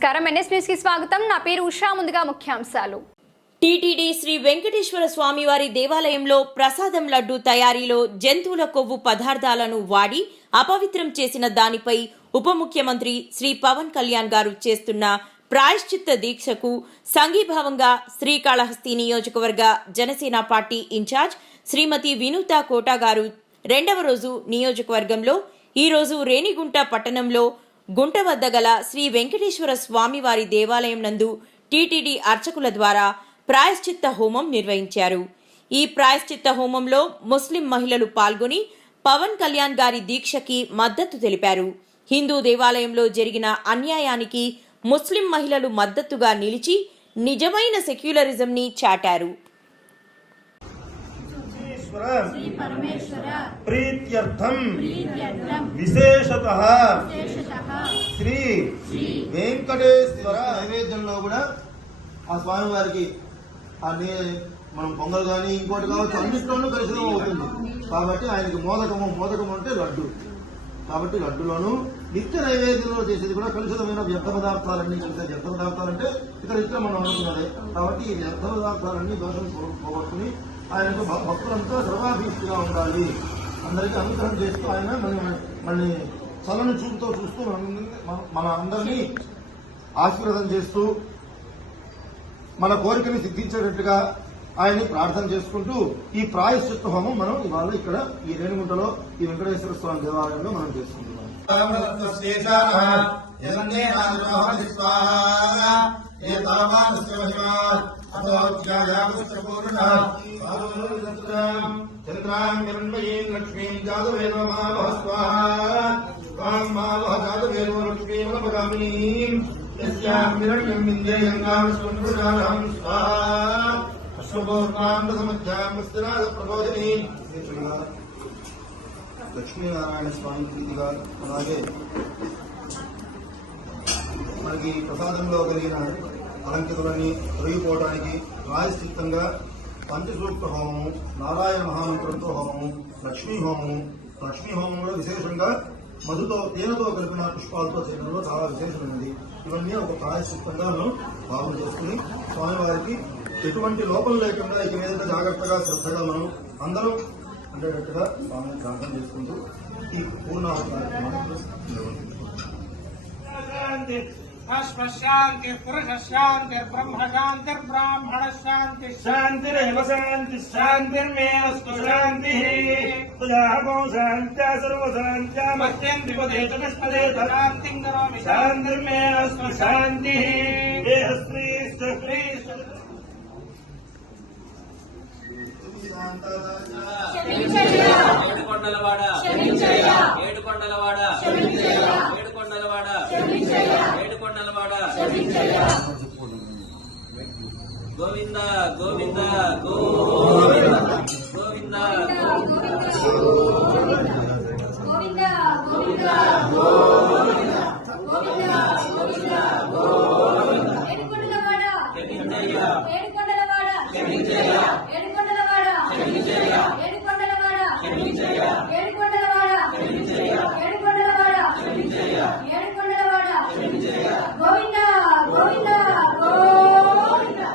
నమస్కారం NS news కి స్వాగతం. నా పేరు ఉషా. ముందుగా ముఖ్యాంశాలు. టీటీడీ శ్రీ వెంకటేశ్వర స్వామివారి దేవాలయంలో ప్రసాదం లడ్డు తయారీలో జంతువుల కొవ్వు పదార్థాలను వాడి అపవిత్రం చేసిన దానిపై ఉప ముఖ్యమంత్రి శ్రీ పవన్ కళ్యాణ్ గారు చేస్తున్న ప్రాయశ్చిత్త దీక్షకు సంఘీభావంగా శ్రీకాళహస్తి నియోజకవర్గ జనసేన పార్టీ ఇన్ఛార్జ్ శ్రీమతి వినూత కోట గారు రెండవ రోజు నియోజకవర్గంలో ఈరోజు రేణిగుంట పట్టణంలో గుంట వద్ద గల శ్రీ వెంకటేశ్వర స్వామివారి దేవాలయం నందు టీటీడీ అర్చకుల ద్వారా ప్రాయశ్చిత్త హోమం నిర్వహించారు. ఈ ప్రాయశ్చిత్త హోమంలో ముస్లిం మహిళలు పాల్గొని పవన్ కళ్యాణ్ గారి దీక్షకి మద్దతు తెలిపారు. హిందూ దేవాలయంలో జరిగిన అన్యాయానికి ముస్లిం మహిళలు మద్దతుగా నిలిచి నిజమైన సెక్యులరిజం ని చాటారు. ప్రీత్యర్థం విశేషతః శ్రీ వెంకటేశ్వర నైవేద్యంలో కూడా ఆ స్వామి వారికి మనం పొంగల్ కానీ ఇంకోటి కావచ్చు అన్నింటిలోనూ కలుషితం అవుతుంది. కాబట్టి ఆయనకి మోదకం అంటే లడ్డు. కాబట్టి లడ్డులోను నిత్య నైవేద్యంలో చేసేది కూడా కలుషితమైన వ్యర్థ పదార్థాలన్నీ కలిసే వ్యర్థ పదార్థాలంటే ఇతర మనం అనుకున్నదే. కాబట్టి ఈ వ్యర్థ పదార్థాలన్నీ దోషం పోగొట్టుకుని ఆయనకు భక్తులంతా సర్వాభీష్టిగా ఉండాలి, అందరికీ అనుగ్రహం చేస్తూ ఆయన మళ్ళీ చల్లని చూపుతో చూస్తూ మన అందరినీ ఆశీర్వాదం చేస్తూ మన కోరికని సిద్ధించేటట్టుగా ఆయన్ని ప్రార్థన చేసుకుంటూ ఈ ప్రాయశ్చిత్త హోమం మనం ఇవాళ ఇక్కడ ఈ రేణిగుంటలో ఈ వెంకటేశ్వర స్వామి దేవాలయంలో మనం చేసుకుంటున్నాం. లక్ష్మీనారాయణ స్వామి ప్రీతిగా అలాగే మనకి ప్రసాదంలో కలిగిన అలంకృతులన్నీ తొలగిపోవడానికి ప్రాయశ్చిత్తంగా పంచసూక్త హోమము, నారాయణ మహామంత్రంతో హోమము, లక్ష్మీ హోమం కూడా విశేషంగా మధుతో తేనెతో కలిపిన పుష్పాలతో చేయడంలో చాలా విశేషమైనది. ఇవన్నీ ఒక ప్రాయశ్చిత్తంగా మనం భావన చేసుకుని స్వామివారికి ఎటువంటి లోపం లేకుండా ఇక మీద జాగ్రత్తగా శ్రద్ధగా మనం అందరం ఉండేటట్టుగా స్వామిని ప్రార్థన చేసుకుంటూ ఈ పూర్ణాహుతి కార్యక్రమాన్ని शांति पुरुष शांति ब्रह्म शांति ब्राह्मण शांति शांतिरेव शांति शांतिर्मेऽस्तु शांतिः तुझागो शान्त्या सर्व शान्त्या मत्यं विपदे च निष्पदे शान्तिं करोमि शान्तिर्मेऽस्तु शान्तिः हे श्रीस्तु ఏడుకొండలవాడ ఏడుకొండలవాడ ఏడుకొండలవాడ ఏడుకొండలవాడ గోవింద గోవింద గోవింద గోవింద ఏడుకొండలవాడ